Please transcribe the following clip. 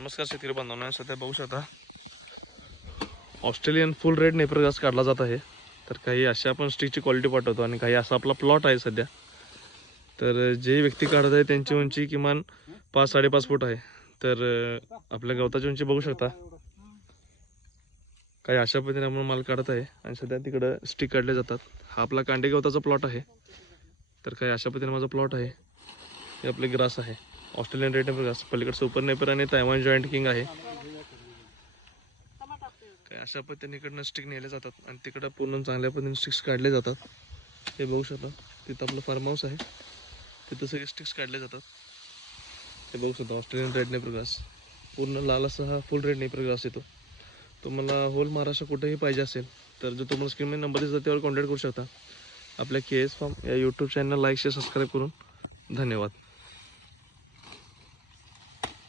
नमस्कार शेतकरी बांधवांनो, सध्या बघू शकता ऑस्ट्रेलियन फुल रेड नेपर घास काढला जात आहे। तर काही अशा आपण स्टिकची क्वालिटी पाठवतो आणि काही असा आपला प्लॉट आहे सध्या। तर जे व्यक्ती काढत आहे त्यांची उंची किमान 5-5.5 फूट आहे। तर आपल्या गवताची उंची बघू शकता। काही अशा पद्धतीने आपण माल काढत आहे आणि सध्या तिकडे स्टिक काढले जातात। हा आपला कांडे गवताचा प्लॉट आहे। तर काही अशा पद्धतीने माझा प्लॉट आहे। हे आपले ग्रास आहे, ऑस्ट्रेलियन रेड नेपर ग्रास। पलीकडे सुपर नेपर आणि तायवान जॉइंट किंग आहे। काही अशा पद्धतीने इकडनं स्टिक नेले जातात आणि तिकडं पूर्ण चांगल्या पद्धतीने स्टिक्स काढले जातात। हे बघू शकता, तिथं आपलं फार्म हाऊस आहे, तिथं सगळे स्टिक्स काढले जातात। हे बघू शकता ऑस्ट्रेलियन रेड नेपर ग्रास, पूर्ण लाल असा हा फुल रेड नेपर ग्रास येतो। तुम्हाला होल महाराष्ट्र कुठेही पाहिजे असेल तर जो तुम्हाला स्क्रीनमध्ये नंबर दिसतो त्यावर कॉन्टॅक्ट करू शकता। आपल्या KS फार्म या YouTube channel like share subscribe करून धन्यवाद।